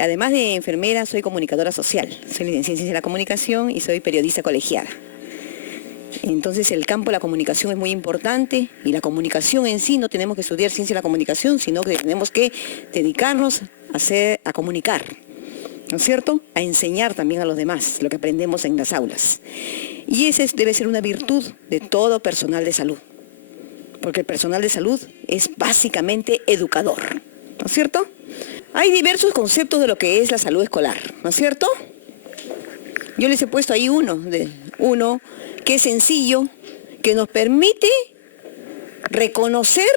Además de enfermera, soy comunicadora social. Soy licenciada en Ciencias de la Comunicación y soy periodista colegiada. Entonces el campo de la comunicación es muy importante y la comunicación en sí no tenemos que estudiar ciencia de la comunicación, sino que tenemos que dedicarnos a comunicar, ¿no es cierto? A enseñar también a los demás lo que aprendemos en las aulas. Y esa debe ser una virtud de todo personal de salud, porque el personal de salud es básicamente educador, ¿no es cierto? Hay diversos conceptos de lo que es la salud escolar, ¿no es cierto? Yo les he puesto ahí uno que es sencillo, que nos permite reconocer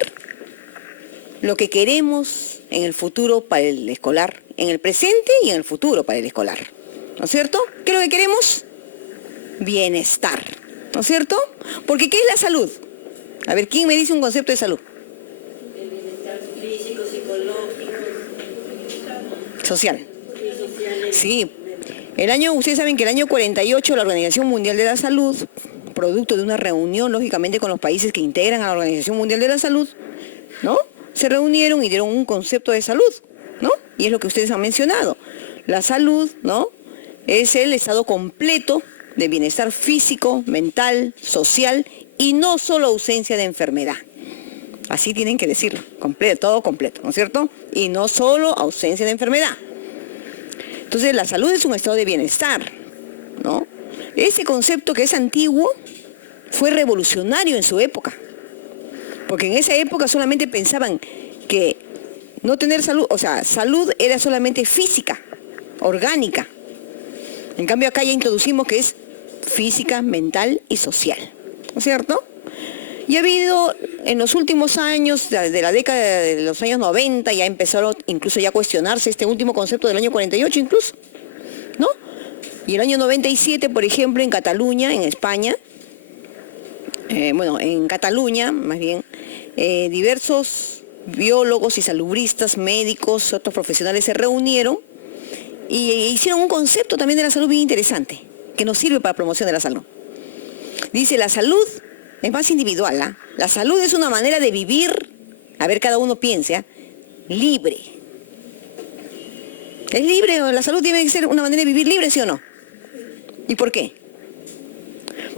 lo que queremos en el futuro para el escolar, en el presente y en el futuro para el escolar, ¿no es cierto? ¿Qué es lo que queremos? Bienestar, ¿no es cierto? Porque ¿qué es la salud? A ver, ¿quién me dice un concepto de salud? El bienestar físico, psicológico, social. Sí. Ustedes saben que el año 48 la Organización Mundial de la Salud, producto de una reunión, lógicamente, con los países que integran a la Organización Mundial de la Salud, ¿no? Se reunieron y dieron un concepto de salud, ¿no? Y es lo que ustedes han mencionado. La salud, ¿no? Es el estado completo de bienestar físico, mental, social y no solo ausencia de enfermedad. Así tienen que decirlo, completo, todo completo, ¿no es cierto? Y no solo ausencia de enfermedad. Entonces la salud es un estado de bienestar, ¿no? Ese concepto que es antiguo fue revolucionario en su época, porque en esa época solamente pensaban que no tener salud, o sea, salud era solamente física, orgánica. En cambio acá ya introducimos que es física, mental y social, ¿no es cierto? Y ha habido en los últimos años, de la década de los años 90, ya empezaron incluso ya a cuestionarse este último concepto del año 48 incluso, ¿no? Y el año 97, por ejemplo, en Cataluña, en España, en Cataluña, más bien, diversos biólogos y salubristas, médicos, otros profesionales se reunieron y hicieron un concepto también de la salud bien interesante, que nos sirve para la promoción de la salud. Dice, la salud es más individual, ¿ah? La salud es una manera de vivir, a ver, cada uno piensa, libre. ¿Es libre o la salud tiene que ser una manera de vivir libre, sí o no? ¿Y por qué?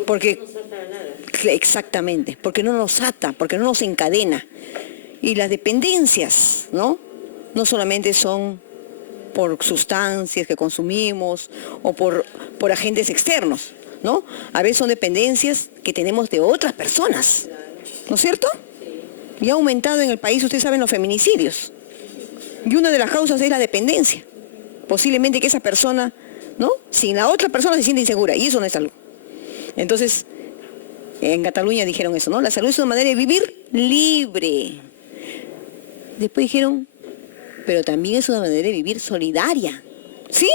Porque no nos ata a nada. Exactamente, porque no nos ata, porque no nos encadena. Y las dependencias, ¿no? No solamente son por sustancias que consumimos o por agentes externos, ¿no? A veces son dependencias que tenemos de otras personas, ¿no es cierto? Y ha aumentado en el país, ustedes saben, los feminicidios. Y una de las causas es la dependencia. Posiblemente que esa persona, ¿no? Sin la otra persona se siente insegura, y eso no es salud. Entonces, en Cataluña dijeron eso, ¿no? La salud es una manera de vivir libre. Después dijeron, pero también es una manera de vivir solidaria, ¿sí?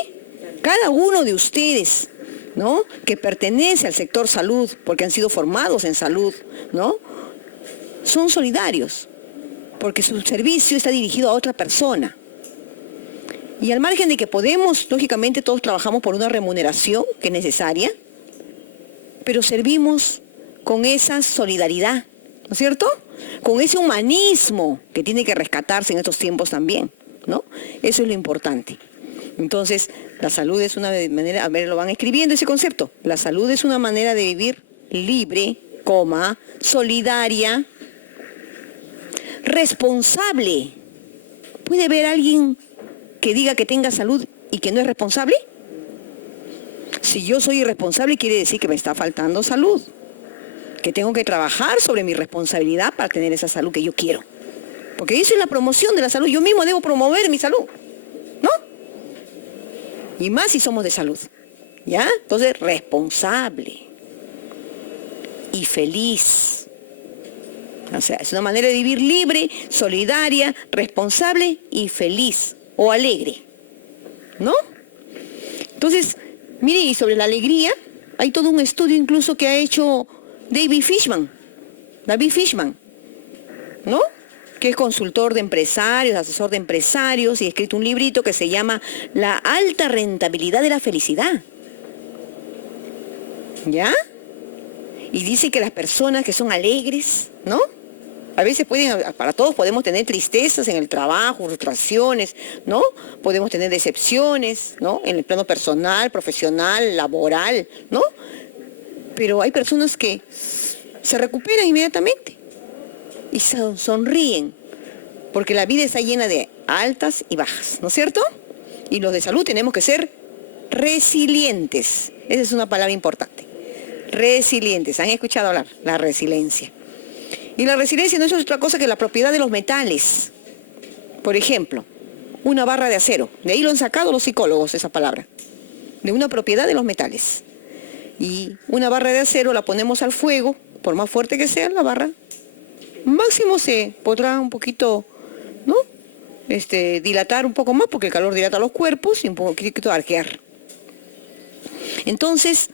Cada uno de ustedes, ¿no? Que pertenece al sector salud, porque han sido formados en salud, ¿no? Son solidarios, porque su servicio está dirigido a otra persona. Y al margen de que podemos, lógicamente todos trabajamos por una remuneración que es necesaria, pero servimos con esa solidaridad, ¿no es cierto? Con ese humanismo que tiene que rescatarse en estos tiempos también, ¿no? Eso es lo importante. Entonces, la salud es una manera, a ver, lo van escribiendo ese concepto. La salud es una manera de vivir libre, solidaria, responsable. ¿Puede haber alguien que diga que tenga salud y que no es responsable? Si yo soy irresponsable, quiere decir que me está faltando salud, que tengo que trabajar sobre mi responsabilidad para tener esa salud que yo quiero. Porque eso es la promoción de la salud. Yo mismo debo promover mi salud, ¿no? Y más si somos de salud, ¿ya? Entonces, responsable y feliz. O sea, es una manera de vivir libre, solidaria, responsable y feliz o alegre, ¿no? Entonces, mire, y sobre la alegría, hay todo un estudio incluso que ha hecho David Fishman, ¿no? Que es consultor de empresarios, asesor de empresarios, y ha escrito un librito que se llama La alta rentabilidad de la felicidad. ¿Ya? Y dice que las personas que son alegres, ¿no? A veces para todos podemos tener tristezas en el trabajo, frustraciones, ¿no? Podemos tener decepciones, ¿no? En el plano personal, profesional, laboral, ¿no? Pero hay personas que se recuperan inmediatamente y sonríen, porque la vida está llena de altas y bajas, ¿no es cierto? Y los de salud tenemos que ser resilientes. Esa es una palabra importante. Resilientes. ¿Han escuchado hablar? La resiliencia. Y la resiliencia no es otra cosa que la propiedad de los metales. Por ejemplo, una barra de acero. De ahí lo han sacado los psicólogos, esa palabra. De una propiedad de los metales. Y una barra de acero la ponemos al fuego, por más fuerte que sea la barra, máximo se podrá un poquito, ¿no? Dilatar un poco más, porque el calor dilata los cuerpos, y un poquito arquear. Entonces,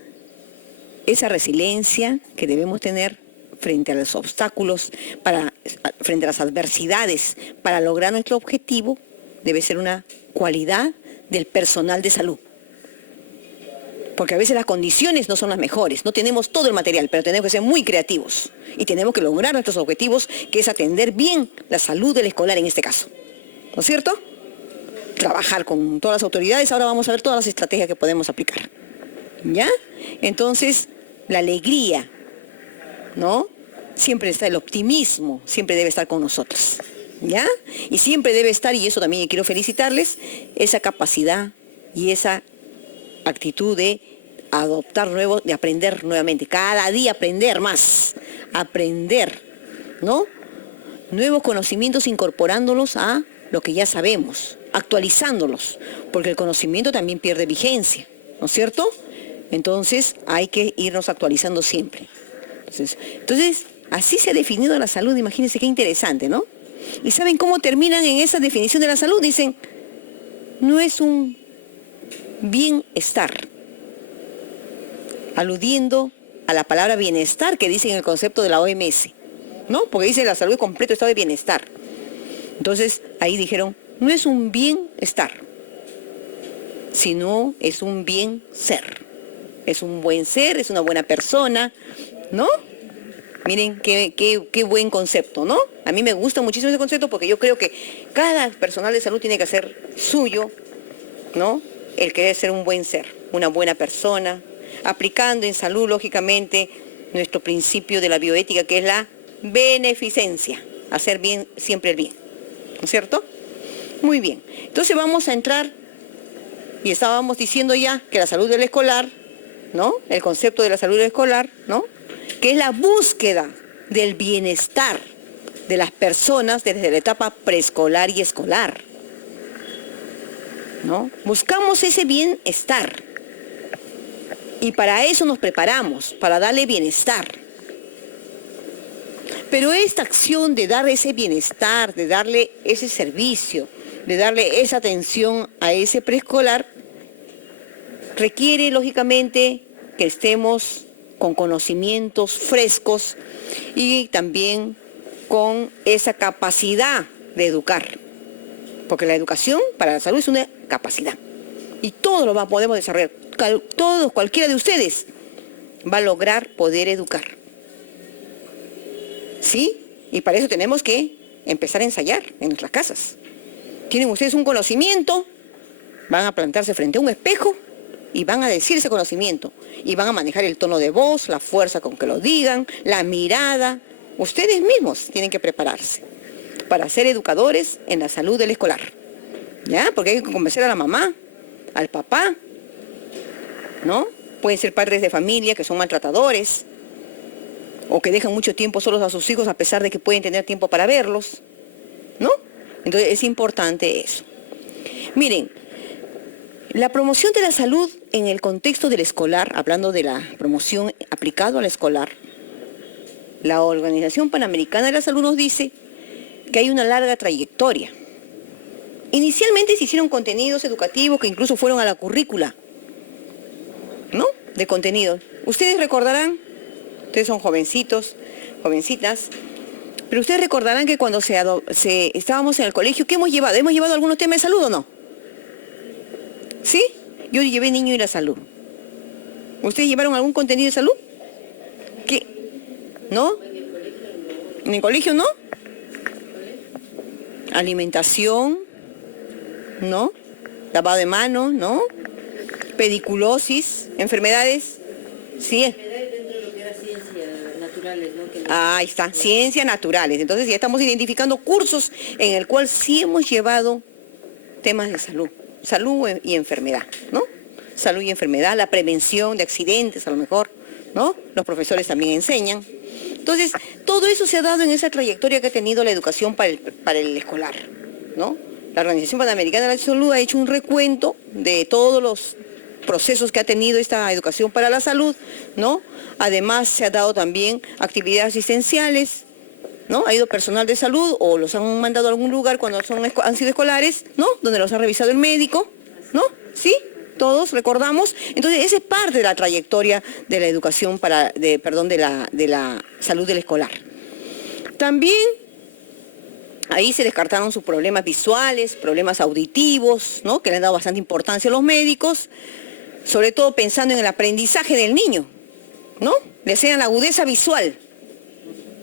esa resiliencia que debemos tener frente a los obstáculos, frente a las adversidades, para lograr nuestro objetivo, debe ser una cualidad del personal de salud. Porque a veces las condiciones no son las mejores, no tenemos todo el material, pero tenemos que ser muy creativos y tenemos que lograr nuestros objetivos, que es atender bien la salud del escolar en este caso. ¿No es cierto? Trabajar con todas las autoridades. Ahora vamos a ver todas las estrategias que podemos aplicar. ¿Ya? Entonces, la alegría, ¿no? Siempre está el optimismo, siempre debe estar con nosotros. ¿Ya? Y siempre debe estar, y eso también quiero felicitarles, esa capacidad y esa actitud de adoptar nuevo, de aprender nuevamente, cada día aprender más, aprender, ¿no? Nuevos conocimientos, incorporándolos a lo que ya sabemos, actualizándolos, porque el conocimiento también pierde vigencia, ¿no es cierto? Entonces hay que irnos actualizando siempre. Entonces, así se ha definido la salud. Imagínense qué interesante, ¿no? ¿Y saben cómo terminan en esa definición de la salud? Dicen, no es un bienestar, aludiendo a la palabra bienestar que dice en el concepto de la OMS, ¿no? Porque dice la salud es completo estado de bienestar. Entonces ahí dijeron, no es un bienestar, sino es un bien ser. Es un buen ser, es una buena persona, ¿no? Miren qué buen concepto, ¿no? A mí me gusta muchísimo ese concepto, porque yo creo que cada personal de salud tiene que hacer suyo, ¿no? El querer ser un buen ser, una buena persona, aplicando en salud, lógicamente, nuestro principio de la bioética, que es la beneficencia, hacer bien, siempre el bien, ¿no es cierto? Muy bien, entonces vamos a entrar, y estábamos diciendo ya que la salud del escolar, ¿no? El concepto de la salud del escolar, ¿no? Que es la búsqueda del bienestar de las personas desde la etapa preescolar y escolar, ¿no? Buscamos ese bienestar y para eso nos preparamos, para darle bienestar. Pero esta acción de dar ese bienestar, de darle ese servicio, de darle esa atención a ese preescolar, requiere lógicamente que estemos con conocimientos frescos y también con esa capacidad de educar. Porque la educación para la salud es una capacidad. Y todo lo podemos desarrollar. Todos, cualquiera de ustedes va a lograr poder educar. ¿Sí? Y para eso tenemos que empezar a ensayar en nuestras casas. Tienen ustedes un conocimiento, van a plantarse frente a un espejo y van a decir ese conocimiento. Y van a manejar el tono de voz, la fuerza con que lo digan, la mirada. Ustedes mismos tienen que prepararse para ser educadores en la salud del escolar, ¿ya? Porque hay que convencer a la mamá, al papá, ¿no? Pueden ser padres de familia que son maltratadores, o que dejan mucho tiempo solos a sus hijos a pesar de que pueden tener tiempo para verlos, ¿no? Entonces es importante eso. Miren, la promoción de la salud en el contexto del escolar, hablando de la promoción aplicada al escolar, la Organización Panamericana de la Salud nos dice que hay una larga trayectoria. Inicialmente se hicieron contenidos educativos que incluso fueron a la currícula, ¿no? De contenidos. Ustedes recordarán, ustedes son jovencitos, jovencitas, pero ustedes recordarán que cuando estábamos en el colegio, ¿qué hemos llevado? ¿Hemos llevado algunos temas de salud o no? ¿Sí? Yo llevé niño y la salud. ¿Ustedes llevaron algún contenido de salud? ¿Qué? ¿No? ¿En el colegio no? alimentación, ¿no? Lavado de manos, ¿no? Pediculosis, enfermedades, sí. Enfermedades dentro de lo que era ciencias naturales, ¿no? Ahí está, ciencias naturales. Entonces ya estamos identificando cursos en el cual sí hemos llevado temas de salud, salud y enfermedad, ¿no? Salud y enfermedad, la prevención de accidentes a lo mejor, ¿no? Los profesores también enseñan. Entonces, todo eso se ha dado en esa trayectoria que ha tenido la educación para el escolar, ¿no? La Organización Panamericana de la Salud ha hecho un recuento de todos los procesos que ha tenido esta educación para la salud, ¿no? Además, se ha dado también actividades asistenciales, ¿no? Ha ido personal de salud o los han mandado a algún lugar cuando han sido escolares, ¿no? Donde los ha revisado el médico, ¿no? ¿Sí? Todos recordamos. Entonces, esa es parte de la trayectoria de la educación de la salud del escolar. También ahí se descartaron sus problemas visuales, problemas auditivos, ¿no? Que le han dado bastante importancia a los médicos, sobre todo pensando en el aprendizaje del niño, ¿no? Le enseñan la agudeza visual,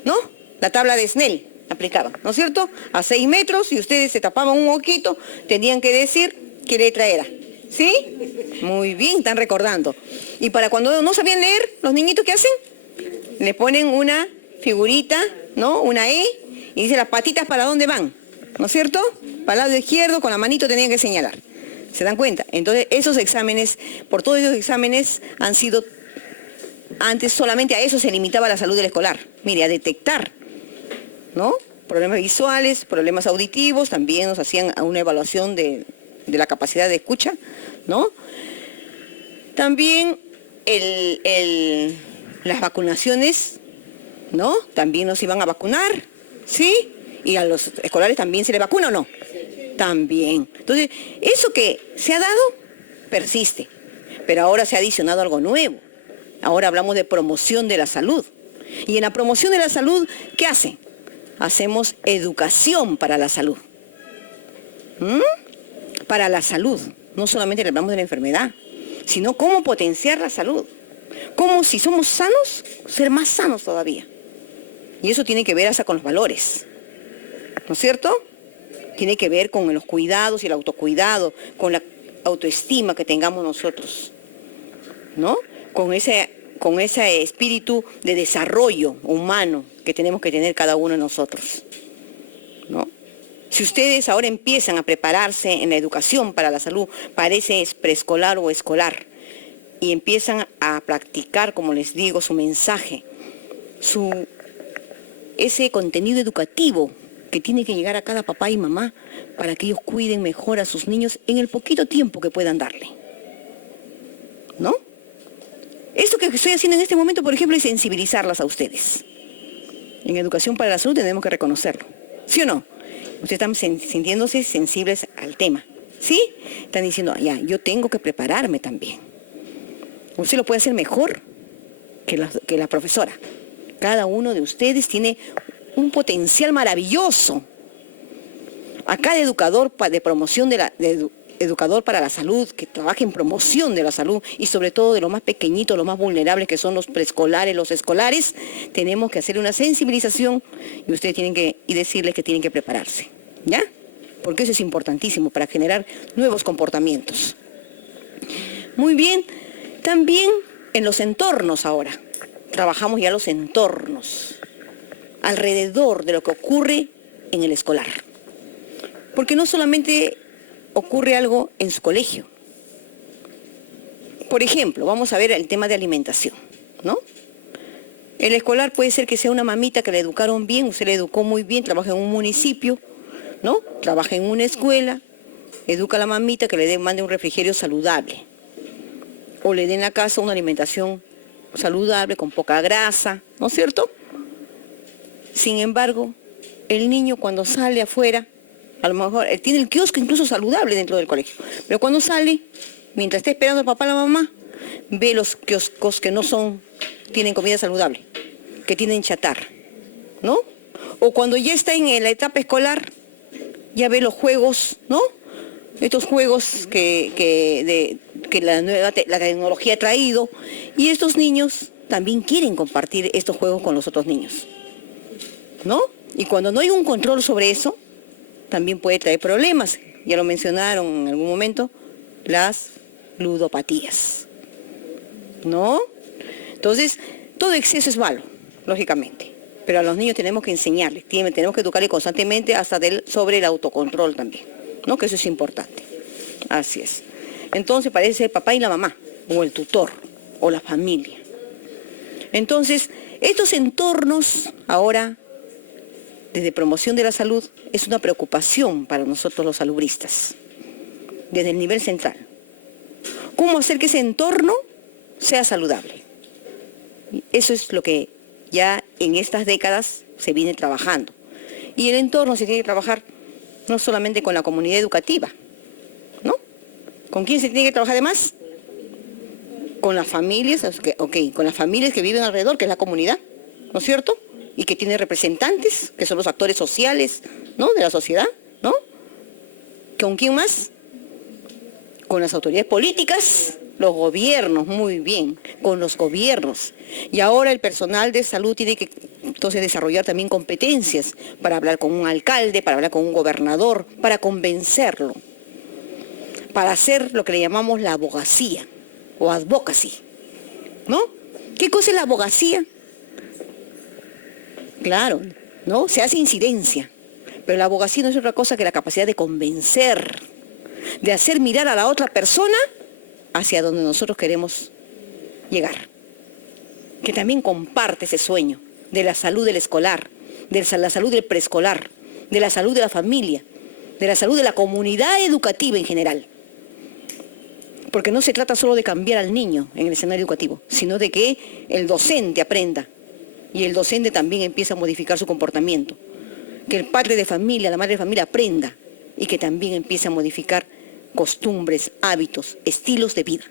¿no? La tabla de Snell aplicaban, ¿no es cierto? A 6 metros, y ustedes se tapaban un oquito, tenían que decir qué letra era. ¿Sí? Muy bien, están recordando. Y para cuando no sabían leer, los niñitos, ¿qué hacen? Le ponen una figurita, ¿no? Una E, y dice las patitas para dónde van, ¿no es cierto? Para el lado izquierdo, con la manito tenían que señalar. ¿Se dan cuenta? Entonces, esos exámenes, por todos esos exámenes han sido, antes solamente a eso se limitaba la salud del escolar. Mire, a detectar, ¿no? Problemas visuales, problemas auditivos, también nos hacían una evaluación de la capacidad de escucha, ¿no? También las vacunaciones, ¿no? También nos iban a vacunar, ¿sí? Y a los escolares también se les vacuna, ¿o no? También. Entonces, eso que se ha dado, persiste. Pero ahora se ha adicionado algo nuevo. Ahora hablamos de promoción de la salud. Y en la promoción de la salud, ¿qué hace? Hacemos educación para la salud. Para la salud. No solamente le hablamos de la enfermedad, sino cómo potenciar la salud. Cómo, si somos sanos, ser más sanos todavía. Y eso tiene que ver hasta con los valores. ¿No es cierto? Tiene que ver con los cuidados y el autocuidado, con la autoestima que tengamos nosotros, ¿no? Con ese espíritu de desarrollo humano que tenemos que tener cada uno de nosotros, ¿no? Si ustedes ahora empiezan a prepararse en la educación para la salud, para ese preescolar o escolar, y empiezan a practicar, como les digo, su mensaje, ese contenido educativo que tiene que llegar a cada papá y mamá para que ellos cuiden mejor a sus niños en el poquito tiempo que puedan darle, ¿no? Esto que estoy haciendo en este momento, por ejemplo, es sensibilizarlas a ustedes. En educación para la salud tenemos que reconocerlo, ¿sí o no? Ustedes están sintiéndose sensibles al tema, ¿sí? Están diciendo, ya, yo tengo que prepararme también. Usted lo puede hacer mejor que la profesora. Cada uno de ustedes tiene un potencial maravilloso. A cada educador de promoción educador para la salud, que trabaje en promoción de la salud y sobre todo de los más pequeñitos, los más vulnerables, que son los preescolares, los escolares, tenemos que hacer una sensibilización y ustedes tienen que decirles que tienen que prepararse, ¿ya? Porque eso es importantísimo para generar nuevos comportamientos. Muy bien, también en los entornos ahora, trabajamos ya los entornos, alrededor de lo que ocurre en el escolar. Porque no solamente ocurre algo en su colegio. Por ejemplo, vamos a ver el tema de alimentación, ¿no? El escolar puede ser que sea una mamita que le educaron bien, usted le educó muy bien, trabaja en un municipio, ¿no? Trabaja en una escuela, educa a la mamita que mande un refrigerio saludable. O le dé en la casa una alimentación saludable, con poca grasa, ¿no es cierto? Sin embargo, el niño cuando sale afuera, a lo mejor él tiene el kiosco incluso saludable dentro del colegio, pero cuando sale, mientras está esperando al papá y la mamá, ve los kioscos que no tienen comida saludable, que tienen chatarra, ¿no? O cuando ya está en la etapa escolar, ya ve los juegos, ¿no? Estos juegos que la tecnología ha traído, y estos niños también quieren compartir estos juegos con los otros niños, ¿no? Y cuando no hay un control sobre eso, también puede traer problemas. Ya lo mencionaron en algún momento, las ludopatías. ¿No? Entonces, todo exceso es malo, lógicamente. Pero a los niños tenemos que enseñarles, tenemos que educarles constantemente sobre el autocontrol también, ¿no? Que eso es importante. Así es. Entonces parece el papá y la mamá, o el tutor, o la familia. Entonces, estos entornos ahora, desde promoción de la salud, es una preocupación para nosotros los salubristas, desde el nivel central. ¿Cómo hacer que ese entorno sea saludable? Eso es lo que ya en estas décadas se viene trabajando. Y el entorno se tiene que trabajar no solamente con la comunidad educativa, ¿no? ¿Con quién se tiene que trabajar además? Con las familias, con las familias que viven alrededor, que es la comunidad, ¿no es cierto? Y que tiene representantes, que son los actores sociales, ¿no? De la sociedad, ¿no? ¿Con quién más? Con las autoridades políticas, los gobiernos, muy bien, con los gobiernos. Y ahora el personal de salud tiene que entonces desarrollar también competencias para hablar con un alcalde, para hablar con un gobernador, para convencerlo, para hacer lo que le llamamos la abogacía o advocacy, ¿no? ¿Qué cosa es la abogacía? Claro, ¿no? Se hace incidencia, pero la abogacía no es otra cosa que la capacidad de convencer, de hacer mirar a la otra persona hacia donde nosotros queremos llegar, que también comparte ese sueño de la salud del escolar, de la salud del preescolar, de la salud de la familia, de la salud de la comunidad educativa en general. Porque no se trata solo de cambiar al niño en el escenario educativo, sino de que el docente aprenda y el docente también empiece a modificar su comportamiento. Que el padre de familia, la madre de familia aprenda y que también empiece a modificar costumbres, hábitos, estilos de vida.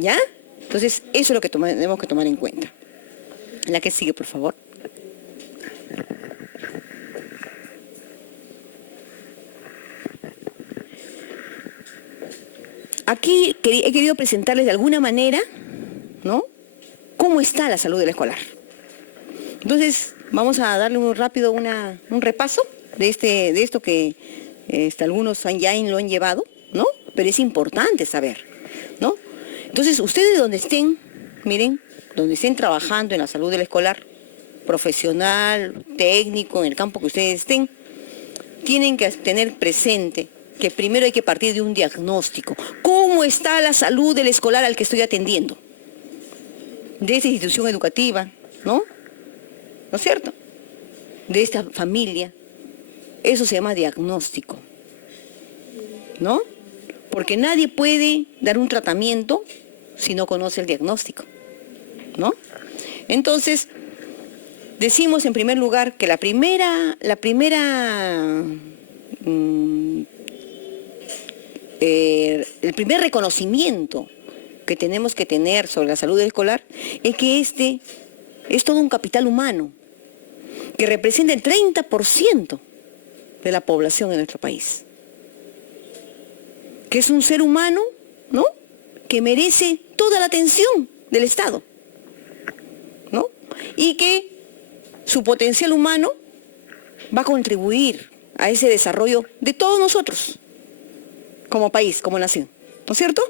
¿Ya? Entonces, eso es lo que tenemos que tomar en cuenta. La que sigue, por favor. Aquí he querido presentarles de alguna manera, ¿no?, cómo está la salud del escolar. Entonces, vamos a darle un rápido un repaso de esto que algunos ya lo han llevado, ¿no? Pero es importante saber, ¿no? Entonces, ustedes donde estén, miren, donde estén trabajando en la salud del escolar, profesional, técnico, en el campo que ustedes estén, tienen que tener presente que primero hay que partir de un diagnóstico. ¿Cómo está la salud del escolar al que estoy atendiendo? De esa institución educativa, ¿no? ¿No es cierto? De esta familia. Eso se llama diagnóstico, ¿no? Porque nadie puede dar un tratamiento si no conoce el diagnóstico, ¿no? Entonces, decimos en primer lugar que el primer reconocimiento que tenemos que tener sobre la salud escolar es que este es todo un capital humano que representa el 30% de la población en nuestro país. Que es un ser humano, ¿no?, que merece toda la atención del Estado, ¿no? Y que su potencial humano va a contribuir a ese desarrollo de todos nosotros, como país, como nación, ¿no es cierto?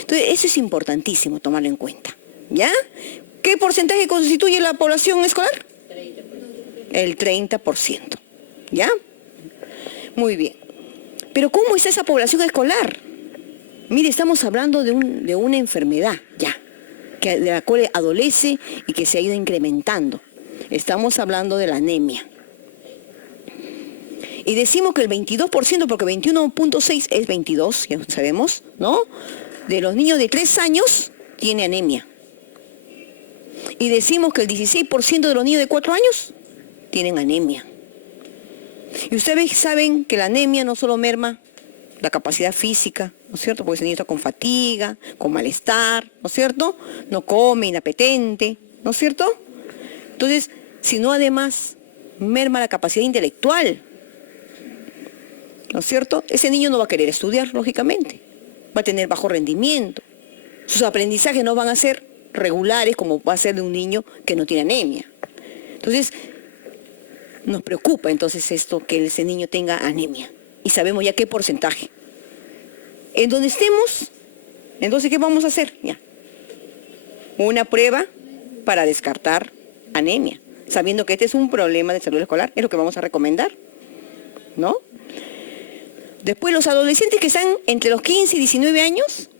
Entonces, eso es importantísimo tomarlo en cuenta, ¿ya? ¿Qué porcentaje constituye la población escolar? 30%. El 30%, ¿ya? Muy bien. Pero ¿cómo está esa población escolar? Mire, estamos hablando de una enfermedad, ya, de la cual adolece y que se ha ido incrementando. Estamos hablando de la anemia. Y decimos que el 22%, porque 21.6 es 22, ya sabemos, ¿no?, de los niños de 3 años tiene anemia. Y decimos que el 16% de los niños de 4 años tienen anemia. Y ustedes saben que la anemia no solo merma la capacidad física, ¿no es cierto?, porque ese niño está con fatiga, con malestar, ¿no es cierto?, no come, inapetente, ¿no es cierto? Entonces, sino además merma la capacidad intelectual, ¿no es cierto? Ese niño no va a querer estudiar, lógicamente, va a tener bajo rendimiento, sus aprendizajes no van a ser regulares como va a ser de un niño que no tiene anemia. Entonces, Nos preocupa entonces esto, que ese niño tenga anemia. Y sabemos ya qué porcentaje. En donde estemos, entonces, ¿qué vamos a hacer? Ya. Una prueba para descartar anemia, sabiendo que este es un problema de salud escolar, es lo que vamos a recomendar, ¿no? Después, los adolescentes que están entre los 15 y 19 años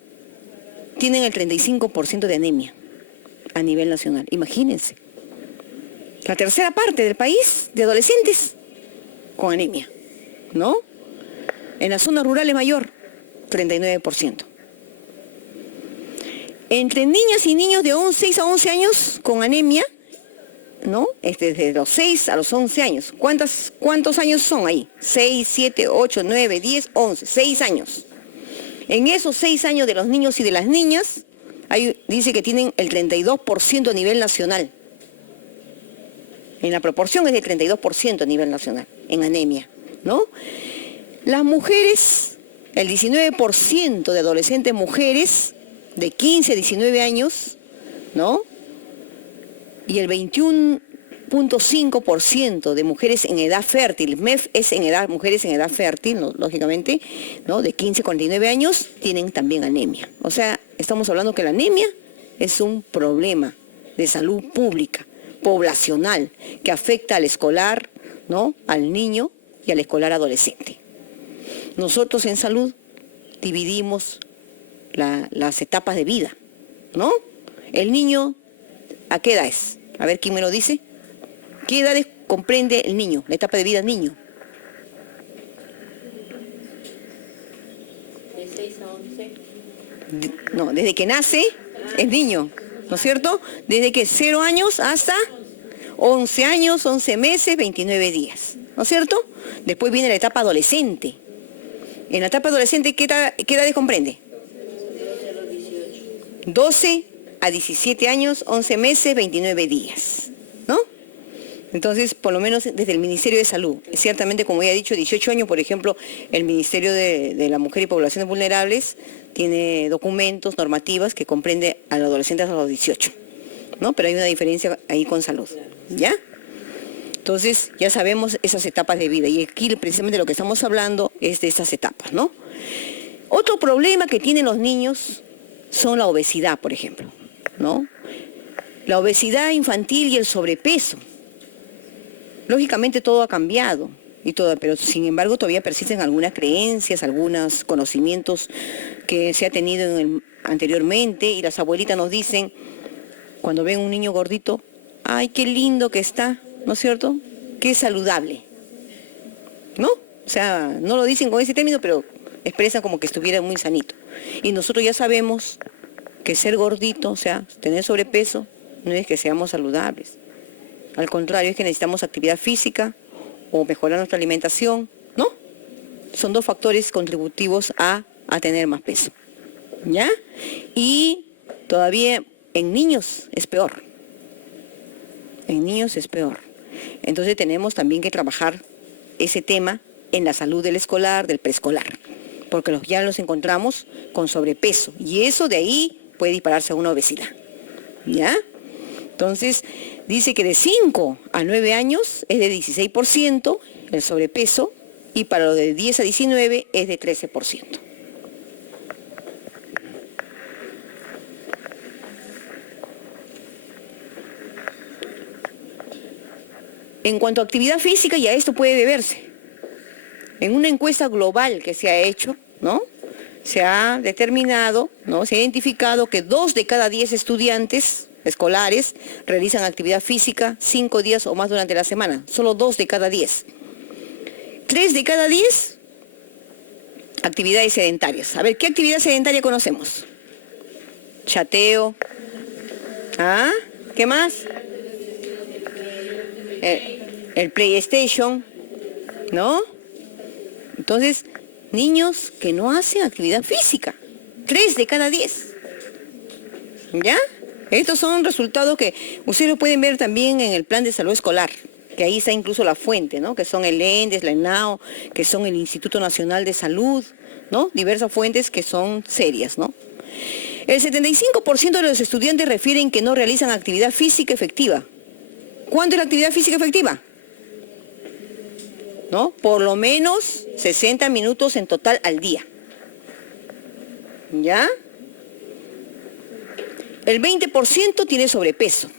tienen el 35% de anemia a nivel nacional. Imagínense. La tercera parte del país de adolescentes con anemia, ¿no? En las zonas rurales mayor, 39%. Entre niñas y niños de 6 a 11 años con anemia, ¿no? Desde los 6 a los 11 años. ¿Cuántos años son ahí? 6, 7, 8, 9, 10, 11. 6 años. En esos 6 años de los niños y de las niñas, dice que tienen el 32% a nivel nacional. En la proporción es del 32% a nivel nacional, en anemia, ¿no? Las mujeres, el 19% de adolescentes mujeres de 15 a 19 años, ¿no? Y el 21.5% de mujeres en edad fértil, MEF es mujeres en edad fértil, ¿no? Lógicamente, ¿no? De 15 a 49 años tienen también anemia. O sea, estamos hablando que la anemia es un problema de salud pública, poblacional, que afecta al escolar, ¿no? Al niño y al escolar adolescente. Nosotros en salud dividimos las etapas de vida, ¿no? El niño, ¿a qué edad es? A ver, ¿quién me lo dice? ¿Qué edades comprende el niño, la etapa de vida del niño? De 6 a 11. No, desde que nace es niño, ¿no es cierto? Desde que 0 años hasta 11 años, 11 meses, 29 días, ¿no es cierto? Después viene la etapa adolescente. En la etapa adolescente, ¿qué edades comprende? 12 a 17 años, 11 meses, 29 días, ¿no? Entonces, por lo menos desde el Ministerio de Salud, ciertamente, como ya he dicho, 18 años, por ejemplo, el Ministerio de la Mujer y Poblaciones Vulnerables tiene documentos, normativas que comprende a los adolescentes hasta los 18, ¿no? Pero hay una diferencia ahí con salud, ¿ya? Entonces, ya sabemos esas etapas de vida y aquí precisamente lo que estamos hablando es de esas etapas, ¿no? Otro problema que tienen los niños son la obesidad, por ejemplo, ¿no? La obesidad infantil y el sobrepeso. Lógicamente todo ha cambiado, pero sin embargo todavía persisten algunas creencias, algunos conocimientos que se ha tenido anteriormente, y las abuelitas nos dicen, cuando ven un niño gordito, ¡ay, qué lindo que está! ¿No es cierto? Qué saludable, ¿no? O sea, no lo dicen con ese término, pero expresan como que estuviera muy sanito. Y nosotros ya sabemos que ser gordito, o sea, tener sobrepeso, no es que seamos saludables. Al contrario, es que necesitamos actividad física o mejorar nuestra alimentación, ¿no? Son 2 factores contributivos a tener más peso, ¿ya? Y todavía en niños es peor. En niños es peor. Entonces tenemos también que trabajar ese tema en la salud del escolar, del preescolar, porque ya los encontramos con sobrepeso y eso de ahí puede dispararse a una obesidad, ¿ya? Entonces, dice que de 5 a 9 años es de 16% el sobrepeso y para los de 10 a 19 es de 13%. En cuanto a actividad física, ya esto puede deberse. En una encuesta global que se ha hecho, ¿no? Se ha determinado, ¿no? Se ha identificado que 2 de cada 10 estudiantes escolares realizan actividad física 5 días o más durante la semana. Solo 2 de cada 10. 3 de cada 10 actividades sedentarias. A ver, ¿qué actividad sedentaria conocemos? Chateo. ¿Ah? ¿Qué más? El PlayStation, ¿no? Entonces, niños que no hacen actividad física, 3 de cada 10, ¿ya? Estos son resultados que ustedes lo pueden ver también en el plan de salud escolar, que ahí está incluso la fuente, ¿no? Que son el ENDES, la ENAO, que son el Instituto Nacional de Salud, ¿no? Diversas fuentes que son serias, ¿no? El 75% de los estudiantes refieren que no realizan actividad física efectiva. ¿Cuánto es la actividad física efectiva? ¿no? Por lo menos 60 minutos en total al día. ¿Ya? El 20% tiene sobrepeso.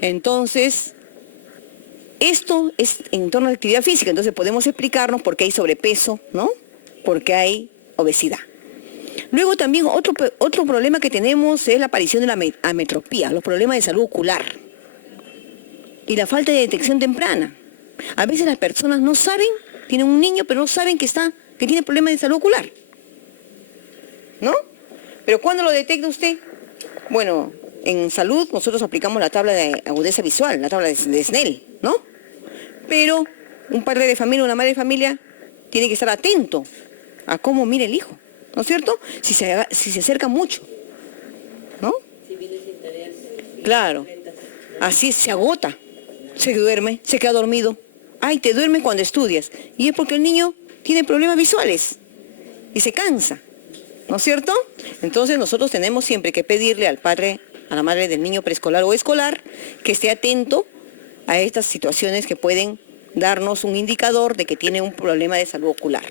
Entonces, esto es en torno a la actividad física. Entonces podemos explicarnos por qué hay sobrepeso, ¿no? Por qué hay obesidad. Luego también otro problema que tenemos es la aparición de la ametropía, los problemas de salud ocular y la falta de detección temprana. A veces las personas no saben, tienen un niño, pero no saben que tiene problemas de salud ocular, ¿no? Pero ¿cuándo lo detecta usted? Bueno, en salud nosotros aplicamos la tabla de agudeza visual, la tabla de Snell, ¿no? Pero un padre de familia, una madre de familia, tiene que estar atento a cómo mira el hijo, ¿no es cierto? Si se acerca mucho, ¿no? Si viene sin tareas. Claro, así se agota, se duerme, se queda dormido. Ay, te duermes cuando estudias. Y es porque el niño tiene problemas visuales y se cansa, ¿no es cierto? Entonces nosotros tenemos siempre que pedirle al padre, a la madre del niño preescolar o escolar, que esté atento a estas situaciones que pueden darnos un indicador de que tiene un problema de salud ocular.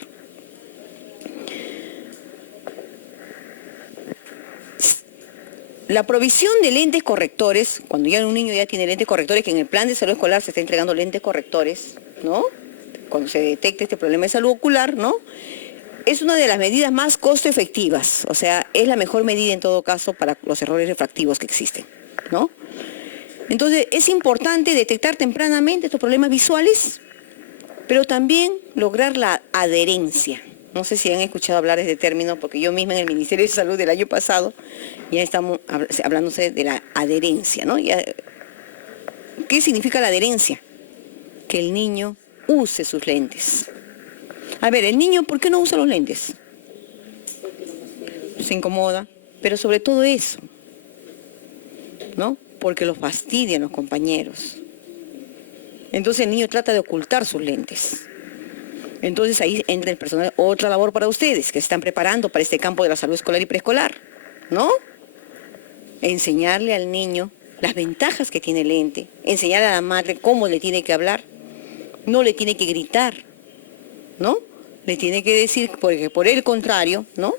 La provisión de lentes correctores, cuando ya un niño ya tiene lentes correctores, que en el plan de salud escolar se está entregando lentes correctores, ¿no? Cuando se detecta este problema de salud ocular, ¿no? Es una de las medidas más costo efectivas, o sea, es la mejor medida en todo caso para los errores refractivos que existen, ¿no? Entonces, es importante detectar tempranamente estos problemas visuales, pero también lograr la adherencia. No sé si han escuchado hablar de este término, porque yo misma en el Ministerio de Salud del año pasado ya estamos hablándose de la adherencia, ¿no? ¿Qué significa la adherencia? Que el niño use sus lentes. A ver, el niño, ¿por qué no usa los lentes? Se incomoda, pero sobre todo eso, ¿no? Porque los fastidian los compañeros. Entonces el niño trata de ocultar sus lentes. Entonces ahí entra el personal, otra labor para ustedes, que se están preparando para este campo de la salud escolar y preescolar, ¿no? Enseñarle al niño las ventajas que tiene el lente, enseñar a la madre cómo le tiene que hablar, no le tiene que gritar, ¿no? Le tiene que decir, porque por el contrario, ¿no?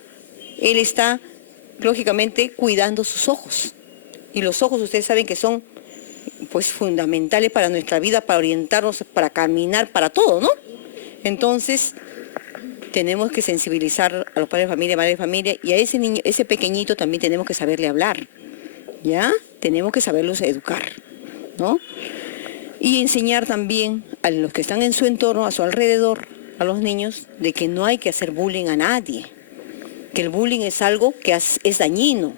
Él está, lógicamente, cuidando sus ojos. Y los ojos, ustedes saben que son, pues, fundamentales para nuestra vida, para orientarnos, para caminar, para todo, ¿no? Entonces, tenemos que sensibilizar a los padres de familia, madres de familia, y a ese niño, ese pequeñito también tenemos que saberle hablar, ¿ya? Tenemos que saberlos educar, ¿no? Y enseñar también a los que están en su entorno, a su alrededor, a los niños, de que no hay que hacer bullying a nadie, que el bullying es algo que es dañino,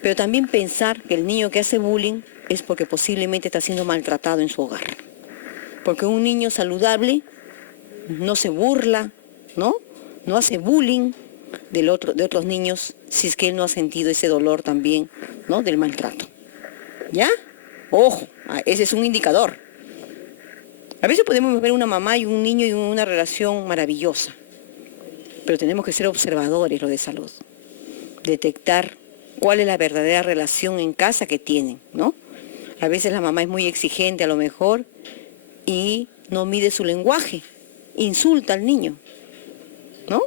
pero también pensar que el niño que hace bullying es porque posiblemente está siendo maltratado en su hogar, porque un niño saludable no se burla, ¿no? No hace bullying de otros niños si es que él no ha sentido ese dolor también, ¿no? Del maltrato. ¿Ya? Ojo, ese es un indicador. A veces podemos ver una mamá y un niño y una relación maravillosa, pero tenemos que ser observadores, lo de salud. Detectar cuál es la verdadera relación en casa que tienen, ¿no? A veces la mamá es muy exigente a lo mejor y no mide su lenguaje, insulta al niño, ¿no?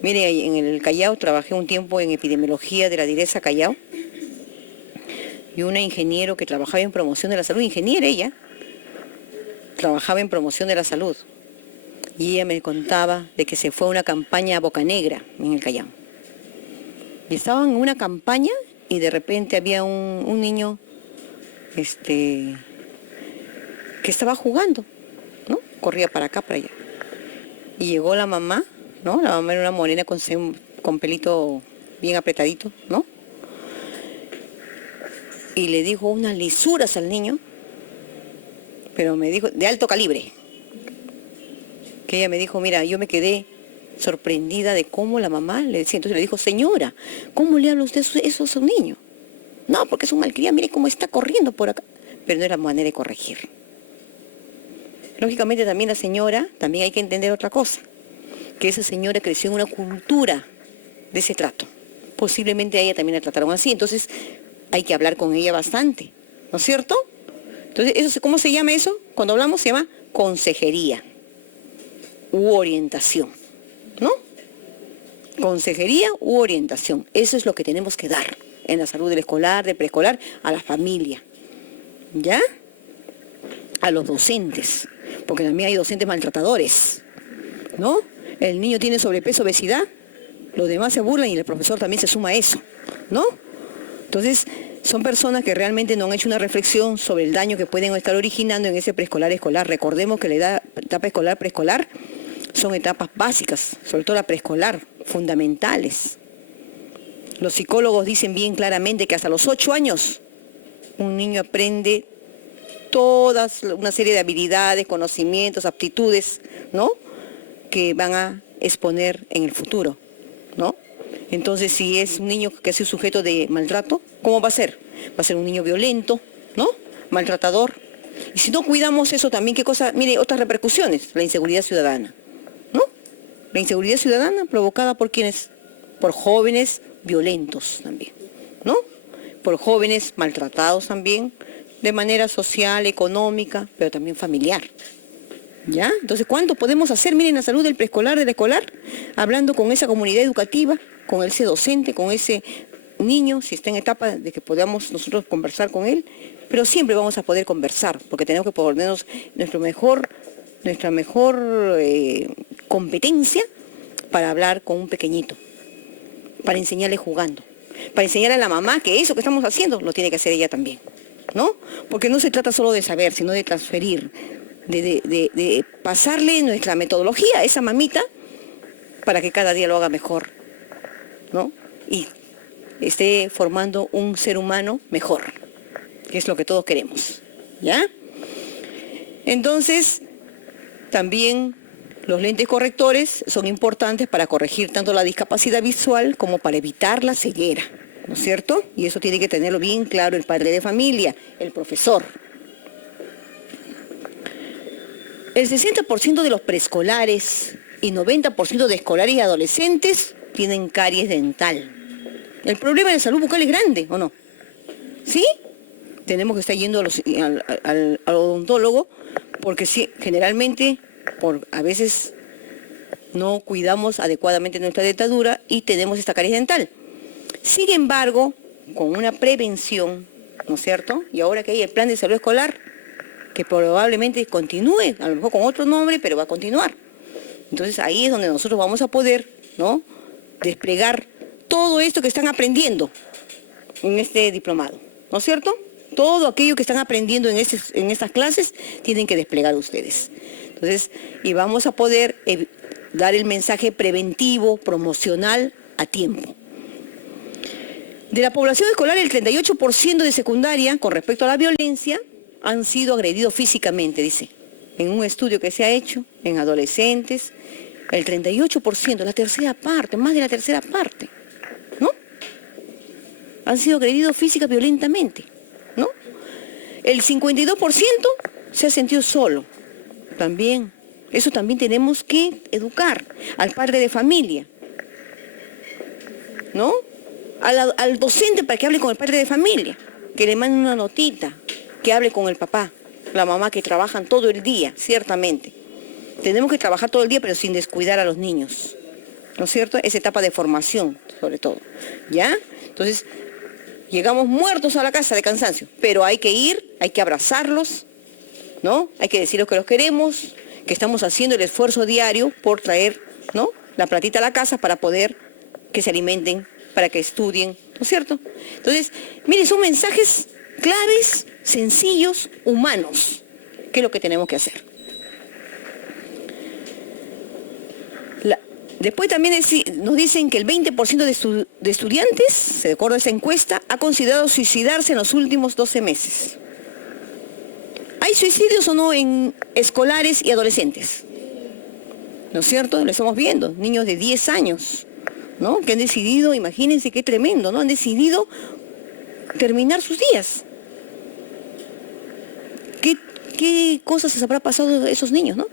Mire, en el Callao trabajé un tiempo en epidemiología de la Direza Callao y una ingeniero que trabajaba en promoción de la salud, ingeniera ella, trabajaba en promoción de la salud y ella me contaba de que se fue a una campaña a Bocanegra en el Callao. Y estaban en una campaña y de repente había un niño que estaba jugando, ¿no? Corría para acá, para allá. Y llegó la mamá, ¿no? La mamá era una morena con pelito bien apretadito, ¿no? Y le dijo unas lisuras al niño, pero me dijo, de alto calibre. Que ella me dijo, mira, yo me quedé sorprendida de cómo la mamá le decía. Entonces le dijo, señora, ¿cómo le habla usted eso a su niño? No, porque es un malcriado, mire cómo está corriendo por acá. Pero no era manera de corregir. Lógicamente también la señora, también hay que entender otra cosa, que esa señora creció en una cultura de ese trato. Posiblemente a ella también la trataron así, entonces hay que hablar con ella bastante, ¿no es cierto? Entonces, ¿cómo se llama eso? Cuando hablamos se llama consejería u orientación, ¿no? Consejería u orientación. Eso es lo que tenemos que dar en la salud del escolar, del preescolar, a la familia, ¿ya? A los docentes, porque también hay docentes maltratadores, ¿no? El niño tiene sobrepeso, obesidad, los demás se burlan y el profesor también se suma a eso, ¿no? Entonces, son personas que realmente no han hecho una reflexión sobre el daño que pueden estar originando en ese preescolar escolar. Recordemos que la etapa escolar preescolar son etapas básicas, sobre todo la preescolar, fundamentales. Los psicólogos dicen bien claramente que hasta los 8 años un niño aprende todas una serie de habilidades, conocimientos, aptitudes, ¿no? Que van a exponer en el futuro, ¿no? Entonces, si es un niño que ha sido sujeto de maltrato, ¿cómo va a ser? Va a ser un niño violento, ¿no? Maltratador. Y si no cuidamos eso también, ¿qué cosa? Mire, otras repercusiones, la inseguridad ciudadana, ¿no? La inseguridad ciudadana provocada por quienes, por jóvenes violentos también, ¿no? Por jóvenes maltratados también, de manera social, económica, pero también familiar. ¿Ya? Entonces, ¿cuánto podemos hacer? Miren, la salud del preescolar, del escolar, hablando con esa comunidad educativa, con ese docente, con ese niño, si está en etapa de que podamos nosotros conversar con él, pero siempre vamos a poder conversar, porque tenemos que ponernos nuestra mejor competencia para hablar con un pequeñito, para enseñarle jugando, para enseñarle a la mamá que eso que estamos haciendo lo tiene que hacer ella también, ¿no? Porque no se trata solo de saber, sino de transferir, de pasarle nuestra metodología a esa mamita para que cada día lo haga mejor, ¿no? Y esté formando un ser humano mejor, que es lo que todos queremos, ¿ya? Entonces, también los lentes correctores son importantes para corregir tanto la discapacidad visual como para evitar la ceguera, ¿no es cierto? Y eso tiene que tenerlo bien claro el padre de familia, el profesor. El 60% de los preescolares y 90% de escolares y adolescentes tienen caries dental. El problema de salud bucal es grande, ¿o no? ¿Sí? Tenemos que estar yendo al odontólogo porque sí, generalmente, a veces no cuidamos adecuadamente nuestra dentadura y tenemos esta caries dental. Sin embargo, con una prevención, ¿no es cierto? Y ahora que hay el plan de salud escolar, que probablemente continúe, a lo mejor con otro nombre, pero va a continuar. Entonces ahí es donde nosotros vamos a poder, ¿no?, desplegar todo esto que están aprendiendo en este diplomado, ¿no es cierto? Todo aquello que están aprendiendo en estas clases tienen que desplegar ustedes. Entonces, y vamos a poder dar el mensaje preventivo, promocional a tiempo. De la población escolar, el 38% de secundaria, con respecto a la violencia, han sido agredidos físicamente, dice, en un estudio que se ha hecho en adolescentes, el 38%, la tercera parte, más de la tercera parte, ¿no? Han sido agredidos física violentamente, ¿no? El 52% se ha sentido solo, también. Eso también tenemos que educar al padre de familia, ¿no? Al docente para que hable con el padre de familia, que le mande una notita, que hable con el papá, la mamá, que trabajan todo el día, ciertamente. Tenemos que trabajar todo el día, pero sin descuidar a los niños, ¿no es cierto? Es etapa de formación, sobre todo, ¿ya? Entonces, llegamos muertos a la casa de cansancio, pero hay que ir, hay que abrazarlos, ¿no? Hay que decirles que los queremos, que estamos haciendo el esfuerzo diario por traer, ¿no?, la platita a la casa para poder que se alimenten, para que estudien, ¿no es cierto? Entonces, miren, son mensajes claves, sencillos, humanos, que es lo que tenemos que hacer. Después también nos dicen que el 20% de estudiantes, se acuerda esa encuesta, ha considerado suicidarse en los últimos 12 meses. ¿Hay suicidios o no en escolares y adolescentes? ¿No es cierto? Lo estamos viendo, niños de 10 años, ¿no?, que han decidido, imagínense qué tremendo, ¿no?, han decidido terminar sus días. ¿Qué cosas les habrá pasado a esos niños, no?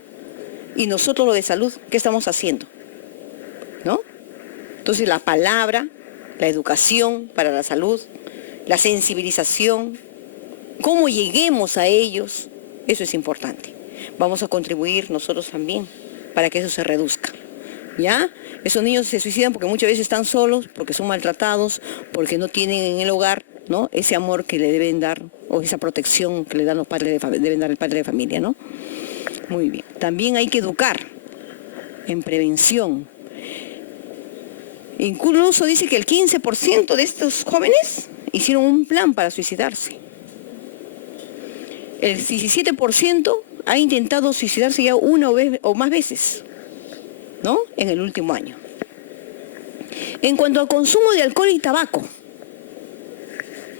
Y nosotros, lo de salud, ¿qué estamos haciendo? ¿No? Entonces, la palabra, la educación para la salud, la sensibilización, cómo lleguemos a ellos, eso es importante. Vamos a contribuir nosotros también para que eso se reduzca. ¿Ya? Esos niños se suicidan porque muchas veces están solos, porque son maltratados, porque no tienen en el hogar, ¿no?, ese amor que le deben dar, o esa protección que le dan los padres deben dar el padre de familia, ¿no? Muy bien. También hay que educar en prevención. Incluso dice que el 15% de estos jóvenes hicieron un plan para suicidarse. El 17% ha intentado suicidarse ya una o más veces, ¿no?, en el último año. En cuanto al consumo de alcohol y tabaco,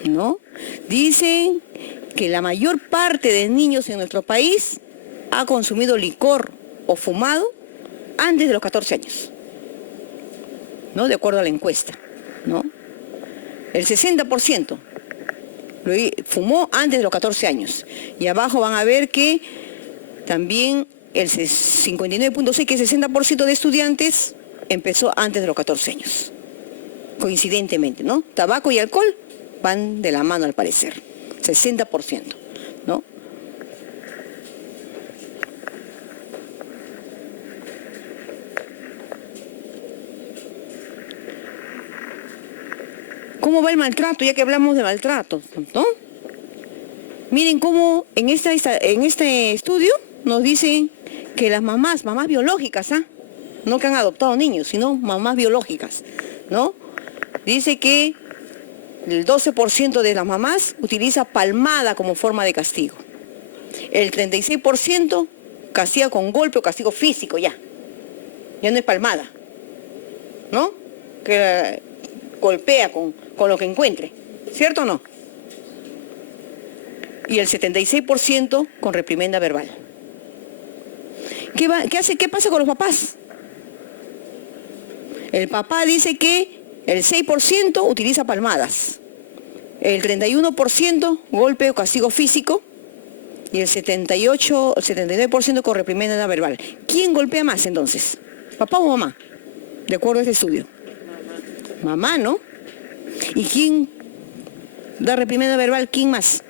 ¿no?, dicen que la mayor parte de niños en nuestro país ha consumido licor o fumado antes de los 14 años, ¿no?, de acuerdo a la encuesta, ¿no? El 60% fumó antes de los 14 años. Y abajo van a ver que también el 59.6, que es 60% de estudiantes, empezó antes de los 14 años. Coincidentemente, ¿no? Tabaco y alcohol van de la mano al parecer. 60%, ¿no? ¿Cómo va el maltrato? Ya que hablamos de maltrato, ¿no? Miren cómo en este estudio nos dicen que las mamás biológicas, no que han adoptado niños, sino mamás biológicas, ¿no? Dice que el 12% de las mamás utiliza palmada como forma de castigo. El 36% castiga con golpe o castigo físico ya. Ya no es palmada, ¿no? Que golpea con lo que encuentre, ¿cierto o no? Y el 76% con reprimenda verbal. ¿Qué pasa con los papás? El papá dice que el 6% utiliza palmadas, el 31% golpe o castigo físico y el 79% con reprimenda verbal. ¿Quién golpea más entonces? ¿Papá o mamá? De acuerdo a este estudio. Mamá, ¿no? ¿Y quién da reprimenda verbal? ¿Quién más?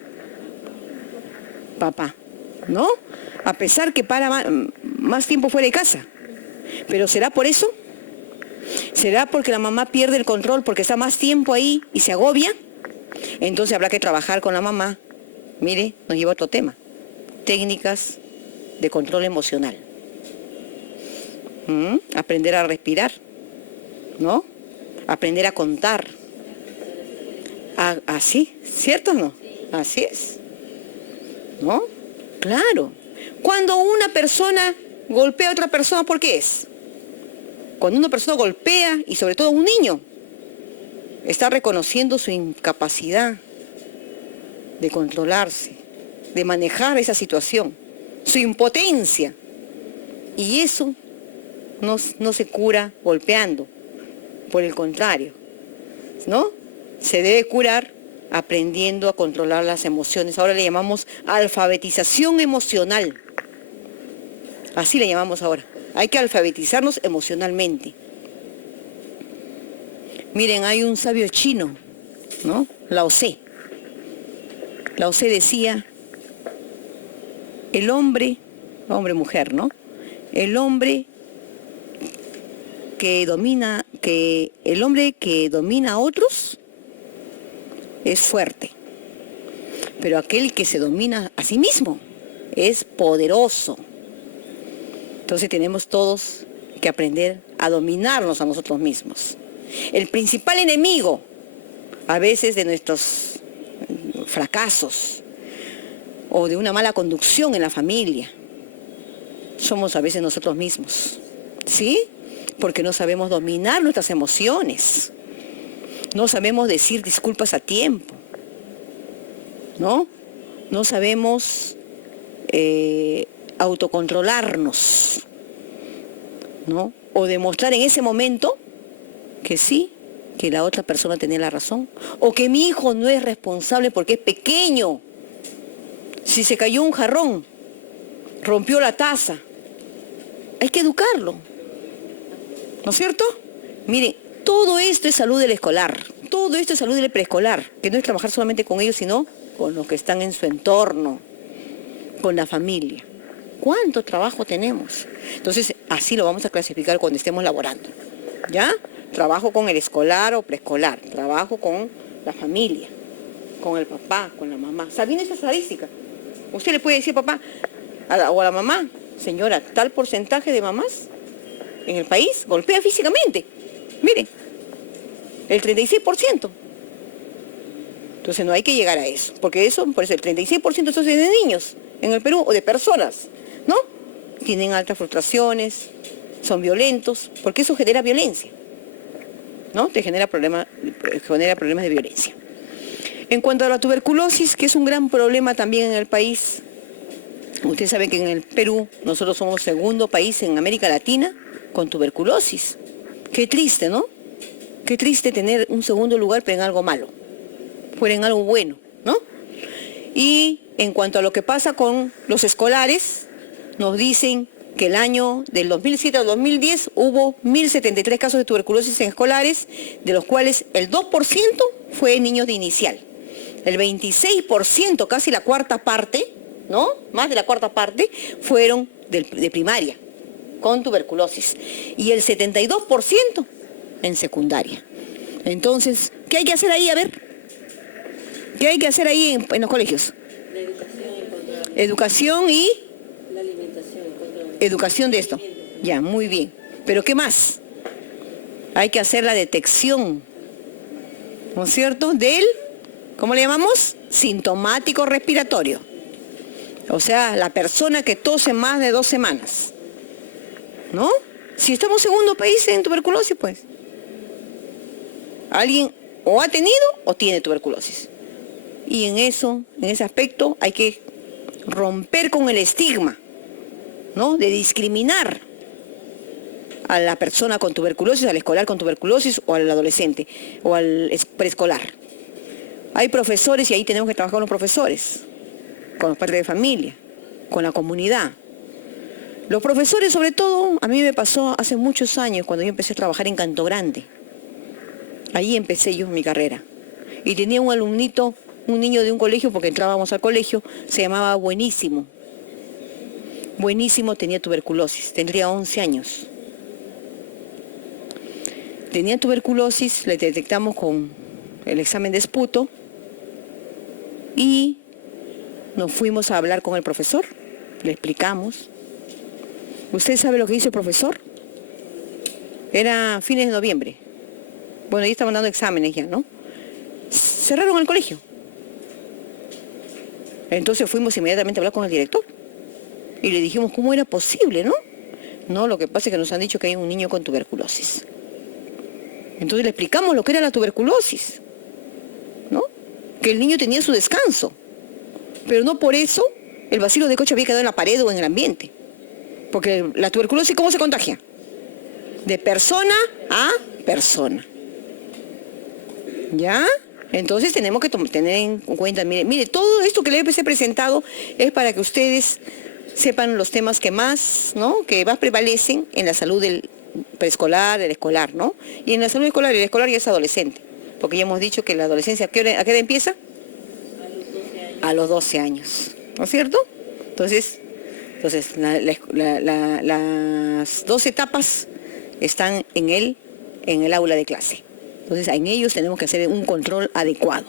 Papá, ¿no? A pesar que para más tiempo fuera de casa. ¿Pero será por eso? ¿Será porque la mamá pierde el control porque está más tiempo ahí y se agobia? Entonces habrá que trabajar con la mamá. Mire, nos lleva a otro tema. Técnicas de control emocional. Aprender a respirar, ¿no? Aprender a contar. Así, ¿cierto o no? Así es, ¿no? Claro. Cuando una persona golpea a otra persona, ¿por qué es? Cuando una persona golpea, y sobre todo un niño, está reconociendo su incapacidad de controlarse, de manejar esa situación, su impotencia. Y eso no se cura golpeando, por el contrario, ¿no? Se debe curar aprendiendo a controlar las emociones. Ahora le llamamos alfabetización emocional. Así le llamamos ahora. Hay que alfabetizarnos emocionalmente. Miren, hay un sabio chino, ¿no? Lao Tse. Lao Tse decía, el hombre, mujer, ¿no? El hombre que domina a otros es fuerte, pero aquel que se domina a sí mismo es poderoso. Entonces tenemos todos que aprender a dominarnos a nosotros mismos. El principal enemigo, a veces, de nuestros fracasos o de una mala conducción en la familia, somos a veces nosotros mismos, ¿sí? Porque no sabemos dominar nuestras emociones. No sabemos decir disculpas a tiempo, ¿no? No sabemos autocontrolarnos, ¿no? O demostrar en ese momento que sí, que la otra persona tenía la razón. O que mi hijo no es responsable porque es pequeño. Si se cayó un jarrón, rompió la taza, hay que educarlo, ¿no es cierto? Mire, todo esto es salud del escolar, todo esto es salud del preescolar, que no es trabajar solamente con ellos, sino con los que están en su entorno, con la familia. ¿Cuánto trabajo tenemos? Entonces, así lo vamos a clasificar cuando estemos laborando. ¿Ya? Trabajo con el escolar o preescolar, trabajo con la familia, con el papá, con la mamá. ¿Sabiendo esa estadística? Usted le puede decir, papá, o a la mamá, señora, tal porcentaje de mamás en el país golpea físicamente. Miren, el 36%. Entonces no hay que llegar a eso, porque por eso el 36% son de niños en el Perú, o de personas, ¿no? Tienen altas frustraciones, son violentos, porque eso genera violencia, ¿no? Te genera problemas de violencia. En cuanto a la tuberculosis, que es un gran problema también en el país, usted sabe que en el Perú nosotros somos segundo país en América Latina con tuberculosis. Qué triste, ¿no? Qué triste tener un segundo lugar, pero en algo malo, fuera en algo bueno, ¿no? Y en cuanto a lo que pasa con los escolares, nos dicen que el año del 2007 al 2010 hubo 1.073 casos de tuberculosis en escolares, de los cuales el 2% fue en niños de inicial. El 26%, casi la cuarta parte, ¿no? Más de la cuarta parte, fueron de primaria, con tuberculosis. Y el 72% en secundaria. Entonces, ¿qué hay que hacer ahí? A ver, ¿qué hay que hacer ahí en los colegios? La educación y el control. Educación y... La alimentación y el control. Educación de esto. Ya, muy bien. ¿Pero qué más? Hay que hacer la detección, ¿no es cierto? Del, ¿cómo le llamamos? Sintomático respiratorio. O sea, la persona que tose más de 2 semanas. ¿No? Si estamos segundo país en tuberculosis, pues. Alguien o ha tenido o tiene tuberculosis. Y en ese aspecto hay que romper con el estigma, ¿no? De discriminar a la persona con tuberculosis, al escolar con tuberculosis o al adolescente o al preescolar. Hay profesores y ahí tenemos que trabajar con los profesores, con los padres de familia, con la comunidad. Los profesores, sobre todo, a mí me pasó hace muchos años cuando yo empecé a trabajar en Canto Grande. Ahí empecé yo mi carrera. Y tenía un alumnito, un niño de un colegio, porque entrábamos al colegio, se llamaba Buenísimo. Buenísimo tenía tuberculosis, tendría 11 años. Tenía tuberculosis, le detectamos con el examen de esputo y nos fuimos a hablar con el profesor, le explicamos. ¿Usted sabe lo que hizo el profesor? Era fines de noviembre. Bueno, ahí estaban dando exámenes ya, ¿no? Cerraron el colegio. Entonces fuimos inmediatamente a hablar con el director. Y le dijimos cómo era posible, ¿no? No, lo que pasa es que nos han dicho que hay un niño con tuberculosis. Entonces le explicamos lo que era la tuberculosis, ¿no? Que el niño tenía su descanso. Pero no por eso el bacilo de Koch había quedado en la pared o en el ambiente. Porque la tuberculosis, ¿cómo se contagia? De persona a persona. ¿Ya? Entonces tenemos que tener en cuenta, mire, todo esto que le he presentado es para que ustedes sepan los temas que más, ¿no? Que más prevalecen en la salud del preescolar, del escolar, ¿no? Y en la salud escolar, el escolar ya es adolescente, porque ya hemos dicho que la adolescencia, ¿a qué edad empieza? A los 12 años, ¿no es cierto? Entonces las 2 etapas están en el aula de clase. Entonces en ellos tenemos que hacer un control adecuado.